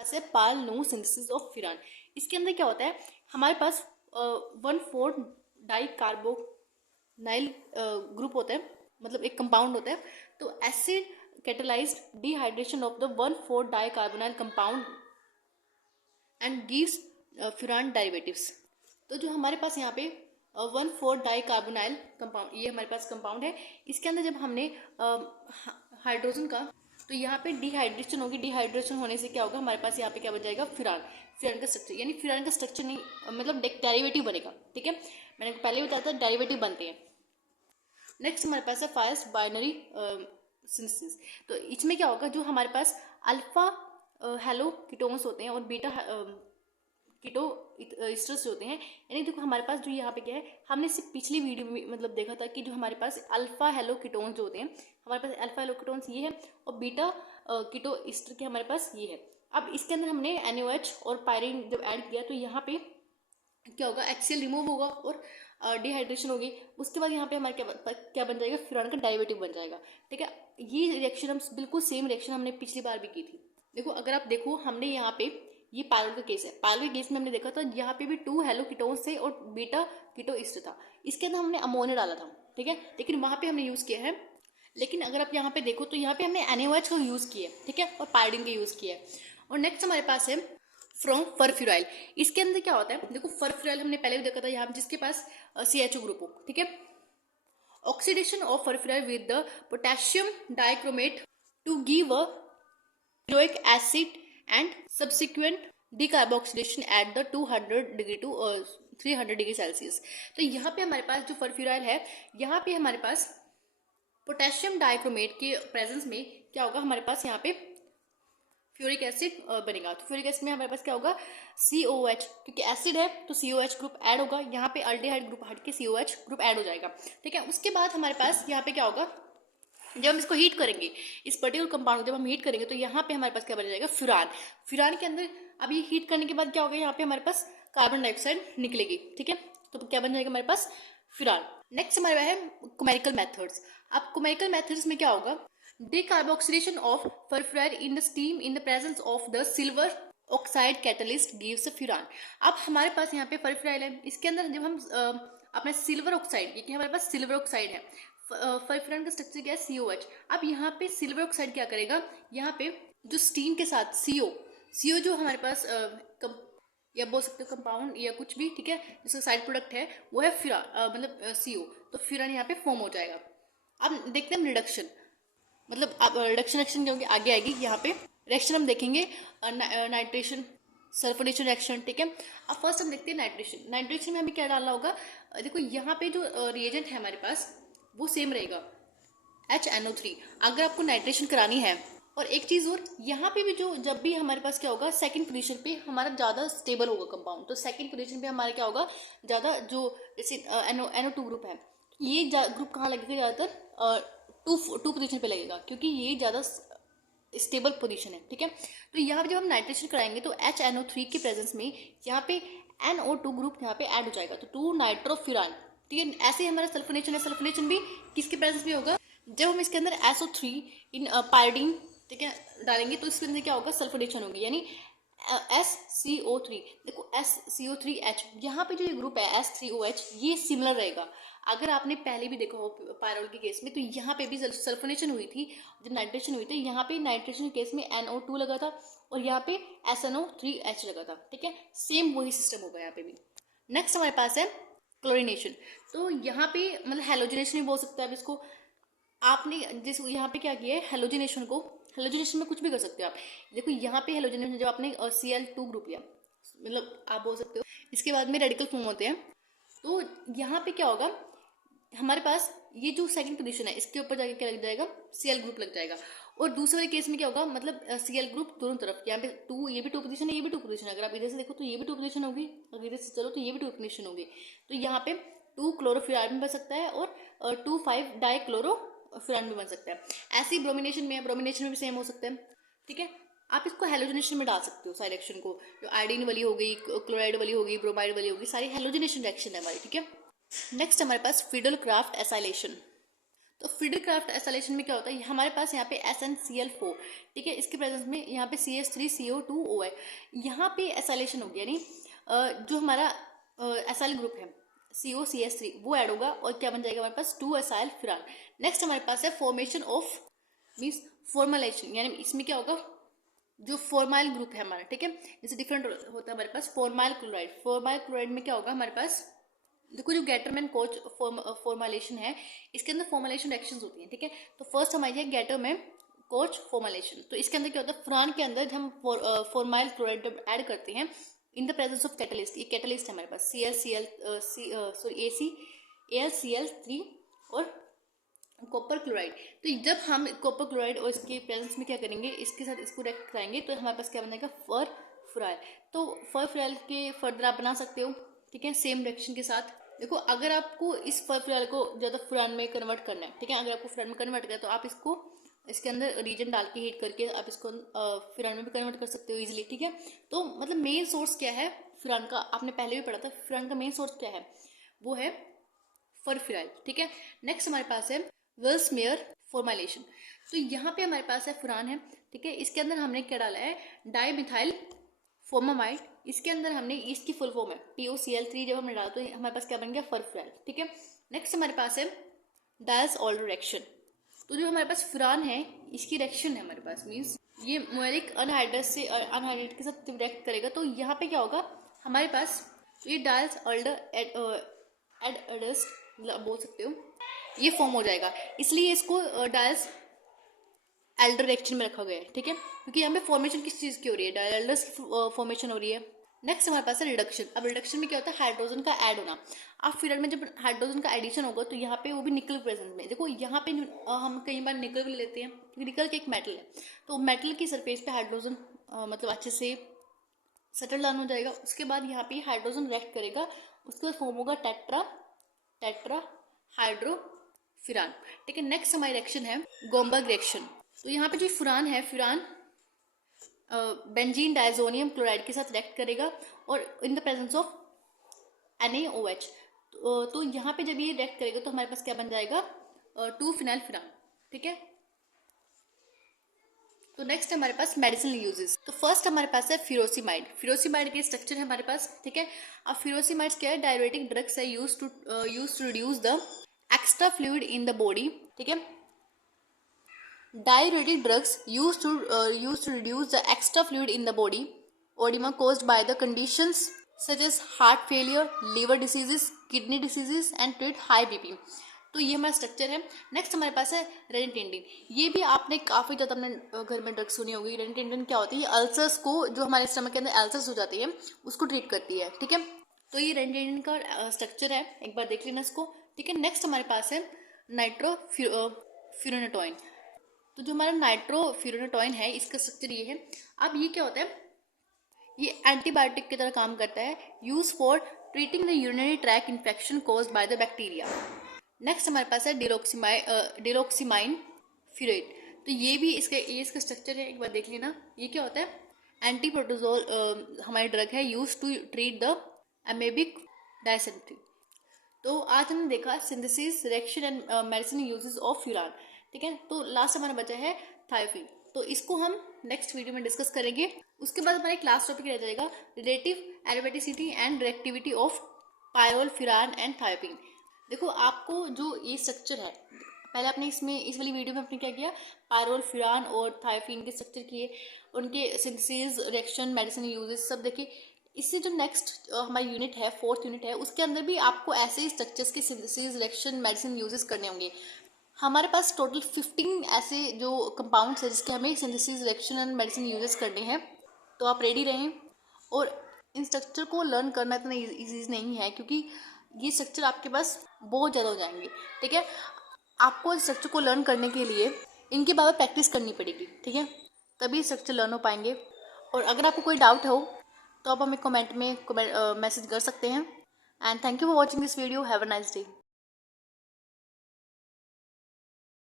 पास है पाल-नो synthesis of furan. इसके अंदर क्या होता है, हमारे पास 1,4 डाई कार्बोनाइल ग्रुप होता है, मतलब एक कंपाउंड होता है। तो acid catalysed dehydration of the 1,4 di carbonyl compound and gives furan derivatives. तो जो हमारे पास यहाँ पे 1,4 डाई कार्बोनाइल कंपाउंड, ये हमारे पास कंपाउंड है। इसके अंदर जब हमने हाइड्रोजन का, तो यहाँ पे डिहाइड्रेशन होगी। डिहाइड्रेशन होने से क्या होगा, हमारे पास यहाँ पे क्या बन जाएगा, फ्यूरान। फ्यूरान का स्ट्रक्चर, यानी फ्यूरान का स्ट्रक्चर नहीं, मतलब डेरिवेटिव बनेगा। ठीक है, मैंने पहले बताया था डेरिवेटिव बनते हैं। नेक्स्ट हमारे पास है फास्ट बाइनरी सिंथेसिस। तो इसमें क्या होगा, जो हमारे पास अल्फा हेलो कीटोन्स होते हैं और बीटा कीटो एस्टर्स होते हैं। यानी देखो हमारे पास जो यहाँ पे क्या है, हमने सिर्फ पिछली वीडियो में मतलब देखा था कि जो हमारे पास अल्फा हेलो कीटोन्स जो होते हैं, हमारे पास अल्फा हेलो कीटोन्स ये है और बीटा कीटो एस्टर के हमारे पास ये है। अब इसके अंदर हमने NaOH और पायरीन जब ऐड किया तो यहाँ पे क्या होगा, HCl रिमूव होगा और डिहाइड्रेशन होगी। उसके बाद यहाँ पे हमारे क्या बन जाएगा, फ्यूरान का डेरिवेटिव बन जाएगा। ठीक है, ये रिएक्शन हम बिल्कुल सेम रिएक्शन हमने पिछली बार भी की थी। देखो अगर आप देखो, हमने यहाँ पे ये पायल का केस है, पायल के केस में हमने देखा था यहाँ पे भी 2 हेलो कीटोन्स थे और बीटा कीटो ईस्टर था। इसके अंदर हमने अमोनिया डाला था। ठीक है, लेकिन वहाँ पे हमने यूज़ किया है। लेकिन अगर आप यहाँ पे देखो तो यहाँ पे हमने NaOH का यूज़ किया है। ठीक है, और पायरीन का यूज़ किया है। और नेक्स्ट हमारे पास है फ्रॉम फरफ्यूराइल। इसके अंदर क्या होता है, देखो फरफ्यूराइल हमने पहले भी देखा था यहाँ पे, जिसके पास CHO ग्रुप हो। ठीक है, oxidation of furfuryl with the potassium dichromate to give a heroic acid and subsequent decarboxylation at the 200 degree to 300 degree Celsius. तो यहाँ पे हमारे पास जो फरफ्यूराइल है, यहाँ पे हमारे पास पोटेशियम डाइक्रोमेट के प्रेजेंस में क्या होगा, हमारे पास यहाँ पे फ्यूरिक एसिड बनेगा। तो फ्यूरिक एसिड में हमारे पास क्या होगा, COH, क्योंकि एसिड है तो COH ग्रुप ऐड होगा। यहाँ पे अल्डिहाइड ग्रुप हट के COH ग्रुप ऐड हो जाएगा। ठीक है, उसके बाद हमारे पास यहाँ पे क्या होगा, जब हम इसको हीट करेंगे, इस पर्टिकुलर कंपाउंड को जब हम हीट करेंगे तो यहाँ पे हमारे पास क्या बन जाएगा, फ्यूरान। फ्यूरान के अंदर अब ये हीट करने के बाद क्या होगा, यहाँ पे हमारे पास कार्बन डाइऑक्साइड निकलेगी। ठीक है, तो क्या बन जाएगा हमारे पास, फ्यूरान। नेक्स्ट हमारे पास है कोमेरिकल मेथड्स। अब कोमेरिकल मेथड्स में क्या होगा, decarboxylation of furfuryl in the steam in the presence of the silver oxide catalyst gives a furan. अब हमारे पास यहाँ पे फरफ्यूराइल है, इसके अंदर जब हम अपना सिल्वर ऑक्साइड, ये हमारे पास सिल्वर ऑक्साइड है, फरफ्यूरान का स्ट्रक्चर क्या है, COH। अब यहाँ पे सिल्वर ऑक्साइड क्या करेगा, यहाँ पे जो स्टीम के साथ CO जो हमारे पास या बोल सकते हो कंपाउंड या कुछ भी, ठीक है, जिसका साइड प्रोडक्ट है वो है मतलब CO। तो फ्यूरान यहाँ पे फॉर्म हो जाएगा। अब देखते हैं रिडक्शन, मतलब अब रिडक्शन क्योंकि आगे आएगी। यहाँ पे रिएक्शन हम देखेंगे नाइट्रेशन सल्फोनेशन रिएक्शन। ठीक है, अब फर्स्ट हम देखते हैं नाइट्रेशन। नाइट्रेशन में हमें क्या डालना होगा, देखो यहाँ पे जो रिएजेंट है हमारे पास वो सेम रहेगा, HNO3, अगर आपको नाइट्रेशन करानी है। और एक चीज़ और, यहाँ पे भी जो जब भी हमारे पास क्या होगा, सेकंड पोजीशन पे हमारा ज़्यादा स्टेबल होगा कंपाउंड, तो सेकंड पोजीशन पे हमारा क्या होगा, ज़्यादा जो जैसे NO2 ग्रुप है, ये ग्रुप कहाँ लगेगा, ज़्यादातर टू पोजीशन पे लगेगा, क्योंकि ये ज़्यादा स्टेबल पोजीशन है। ठीक है, तो यहाँ पे जब हम नाइट्रेशन कराएंगे तो HNO3 के प्रेजेंस में यहाँ पे NO2 ग्रुप यहाँ पे ऐड हो जाएगा, तो 2 नाइट्रोफ्यूरान। ठीक है, ऐसे ही हमारा सल्फोनेशन है, सल्फोनेशन भी किसके प्रेजेंस में होगा, जब हम इसके अंदर SO3 इन पायरीन, ठीक है, डालेंगे तो इसके अंदर क्या होगा, सल्फोनेशन होगी, यानी SCO3। देखो SCO3H, यहाँ पे जो ये ग्रुप है S3OH, ये सिमिलर रहेगा। अगर आपने पहले भी देखा हो पायरोल के केस में, तो यहाँ पे भी सल्फोनेशन हुई थी, जब नाइट्रेशन हुई थी, यहाँ पे नाइट्रेशन के केस में NO2 लगा था और यहाँ पे SNO3H लगा था। ठीक है, सेम वही सिस्टम होगा यहाँ पे भी। नेक्स्ट हमारे पास है क्लोरीनेशन। तो यहाँ पे मतलब हेलोजिनेशन भी बोल सकते हैं आप इसको। आपने जिस यहाँ पे क्या किया है, हेलोजिनेशन को, हेलोजिनेशन में कुछ भी कर सकते हो आप। देखो यहाँ पे हेलोजिनेशन जब आपने Cl2 ग्रुप लिया, मतलब आप बोल सकते हो, इसके बाद में रेडिकल फॉर्म होते हैं। तो यहाँ पे क्या होगा, हमारे पास ये जो सेकंड पोजीशन है इसके ऊपर जाके क्या लग जाएगा, Cl ग्रुप लग जाएगा। और दूसरे वाले केस में क्या होगा, मतलब Cl ग्रुप दोनों तरफ, यहाँ पे 2, ये भी 2 पोजीशन है, ये भी 2 पोजीशन है। अगर आप इधर से देखो तो ये भी 2 पोजीशन होगी, अगर इधर से चलो तो ये भी 2 पोजीशन होगी। तो यहाँ पे 2 क्लोरोफ्यूरान भी बन सकता है और 2,5 डाई क्लोरोफ्यूरान भी बन सकता है। ऐसे ही ब्रोमिनेशन में भी सेम हो सकता है। ठीक है, आप इसको हेलोजिनेशन में डाल सकते हो सारी रिएक्शन को, जो आयोडीन वाली हो गई, क्लोराइड वाली होगी, ब्रोमाइड वाली होगी, सारी हेलोजिनेशन रिएक्शन है हमारी। ठीक है, नेक्स्ट हमारे पास फिडल क्राफ्ट एसाइलेशन। तो फ्रीडरक्राफ्ट एसाइलेशन में क्या होता है, हमारे पास यहाँ पे SnCl4, ठीक है, इसके प्रेजेंस में यहाँ पे CH3CO2O है, यहाँ पे एसाइलेशन हो गया, यानी जो हमारा एसाइल ग्रुप है COCH3 वो ऐड होगा और क्या बन जाएगा हमारे पास 2-एसाइल फ्यूरान। नेक्स्ट हमारे पास है फॉर्मेशन ऑफ मीन्स फॉर्मलाइजेशन, यानी इसमें क्या होगा, जो फॉर्माइल ग्रुप है हमारा, ठीक है, जैसे डिफरेंट होता है हमारे पास फॉर्माइल क्लोराइड। फॉर्माइल क्लोराइड में क्या होगा हमारे पास, देखो जो गैटरमैन कोच फॉर्मुलेशन है, इसके अंदर फॉर्मुलेशन रिएक्शंस होती हैं, ठीक है। तो फर्स्ट हमारी है गैटरमैन कोच फॉर्मुलेशन। तो इसके अंदर क्या होता है, फ्यूरान के अंदर हम फॉर्माइल क्लोराइड जब ऐड करते हैं इन द प्रेजेंस ऑफ कैटलिस्ट, ये कैटलिस्ट है हमारे पास AlCl3 और कॉपर क्लोराइड। तो जब हम कॉपर क्लोराइड और इसके प्रेजेंस में क्या करेंगे, इसके साथ इसको रिएक्ट कराएंगे तो हमारे पास क्या बनेगा, फर-फ्यूराइल। तो फर-फ्यूराइल के फर्दर आप बना सकते हो, ठीक है, सेम रिएक्शन के साथ। देखो अगर आपको इस फर-फ्यूराइल को ज़्यादा फ्यूरान में कन्वर्ट करना है, ठीक है, अगर आपको फ्यूरान में कन्वर्ट करना है तो आप इसको इसके अंदर रीजन डाल के हीट करके आप इसको फ्यूरान में भी कन्वर्ट कर सकते हो इजीली, ठीक है। तो मतलब मेन सोर्स क्या है फ्यूरान का, आपने पहले भी पढ़ा था, फ्यूरान का मेन सोर्स क्या है, वो है फर-फ्यूराइल, ठीक है। नेक्स्ट हमारे पास है वेल्समेयर फॉर्मुलेशन। तो यहाँ पे हमारे पास है फ्यूरान है, ठीक है, इसके अंदर हमने क्या डाला है, डाईमिथाइल फॉर्मामाइड। इसके अंदर हमने इसकी फुल फॉर्म है POCl3, जब हमने डाला तो हमारे पास क्या बन गया, फर-फ्यूराइल, ठीक है। नेक्स्ट हमारे पास है डायल्स-ऑल्डर रिएक्शन। तो जो हमारे पास फ्यूरान है इसकी रिएक्शन है हमारे पास, मीन्स ये मोएलिक अनहाइड्रेट से अनहाइड्रेट के साथ रिएक्ट करेगा, तो यहाँ पे क्या होगा हमारे पास, ये डायल्स-ऑल्डर एडस्ट मतलब बोल सकते हो, ये फॉर्म हो जाएगा, इसलिए इसको डायल्स एल्डर रिएक्शन में रखा गया है, ठीक है, क्योंकि यहाँ पे फॉर्मेशन किस चीज़ की हो रही है, डायल्डर्स की फॉर्मेशन हो रही है। नेक्स्ट हमारे पास है रिडक्शन। अब रिडक्शन में क्या होता है, हाइड्रोजन का ऐड होना। अब फ्यूरान में जब हाइड्रोजन का एडिशन होगा तो यहाँ पे वो भी निकल प्रेजेंस में, देखो यहाँ पे हम कई बार निकल भी लेते हैं क्योंकि निकल के एक मेटल है, तो मेटल की सरफेस पे हाइड्रोजन मतलब अच्छे से सेटल डाउन हो जाएगा। उसके बाद यहाँ पे हाइड्रोजन रिएक्ट करेगा, उसके बाद फॉर्म होगा टेट्रा हाइड्रोफ्यूरान, ठीक है। नेक्स्ट हमारी रिएक्शन है गोमबर्ग रिएक्शन। तो यहाँ पे जो फ्यूरान है, फ्यूरान बेंजीन डायजोनियम क्लोराइड के साथ रिएक्ट करेगा और इन द प्रेजेंस ऑफ NaOH। तो यहाँ पे जब ये रिएक्ट करेगा तो हमारे पास क्या बन जाएगा, 2-फिनाइल फ्यूरान, ठीक है। तो नेक्स्ट हमारे पास मेडिसिनल यूजेस। तो फर्स्ट हमारे पास है फ्यूरोसिमाइड। फ्यूरोसिमाइड के स्ट्रक्चर है हमारे पास, ठीक है। अब फ्यूरोसिमाइड क्या है, डायरेटिक ड्रग्स है use to reduce the extra fluid in the body, ठीक है। Diuretic drugs used to reduce the extra fluid in the body, edema caused by the conditions such as heart failure, liver diseases, kidney diseases and treat high BP। तो ये हमारा structure है। Next हमारे पास है रेनिटेंडिन। ये भी आपने काफ़ी ज़्यादा अपने घर में ड्रग सुनी होगी। रेनिटेंडिन क्या होती है, अल्सर्स को, जो हमारे स्टमक के अंदर अल्सर्स हो जाती है उसको ट्रीट करती है, ठीक है। तो ये रेनिटेंडिन का स्ट्रक्चर है, एक बार देख लेना इसको, ठीक है। नेक्स्ट हमारे पास है नाइट्रोफ्यूरेनेटोइन। तो जो हमारा नाइट्रोफ्यूरेनेटोइन है इसका स्ट्रक्चर ये है। अब ये क्या होता है, ये एंटीबायोटिक की तरह काम करता है, use for treating the urinary track infection caused by the bacteria. Next हमारे पास है डिरोक्सीमाइन फ्यूरेट। तो ये भी इसका स्ट्रक्चर है, एक बार देख लेना। ये क्या होता है, एंटी प्रोटोजोल हमारी ड्रग है, use to treat the amoebic dysentery. तो आज हमने देखा synthesis, reaction and medicine uses of furan, ठीक है। तो लास्ट हमारा बचा है थायोफिन। तो इसको हम नेक्स्ट वीडियो में डिस्कस करेंगे। उसके बाद हमारा एक लास्ट टॉपिक रह जाएगा relative aromaticity and reactivity of pyrrole, furan and thiophene. देखो आपको जो ये स्ट्रक्चर है, पहले आपने इस वाली वीडियो में आपने क्या किया, पायरोल, फ्यूरान और थायोफिन के स्ट्रक्चर किए, उनके सिंथेसिस, रिएक्शन, मेडिसिन यूजेस सब देखे। इससे जो नेक्स्ट हमारी यूनिट है, 4th यूनिट है, उसके अंदर भी आपको ऐसे ही स्ट्रक्चर्स के सिंथेसिस, रिएक्शन, मेडिसिन यूजेस करने होंगे। हमारे पास टोटल 15 ऐसे जो कंपाउंड्स है जिसके हमें synthesis, reaction and medicine uses करने हैं। तो आप रेडी रहें। और इन स्ट्रक्चर को लर्न करना इतना ईजी नहीं है क्योंकि ये स्ट्रक्चर आपके पास बहुत ज़्यादा हो जाएंगे, ठीक है। आपको इस स्ट्रक्चर को लर्न करने के लिए इनके बारे में प्रैक्टिस करनी पड़ेगी, ठीक है, तभी स्ट्रक्चर लर्न हो पाएंगे। और अगर आपको कोई डाउट हो तो आप हमें कमेंट में मैसेज कर सकते हैं। And thank you for watching this video. Have a nice day.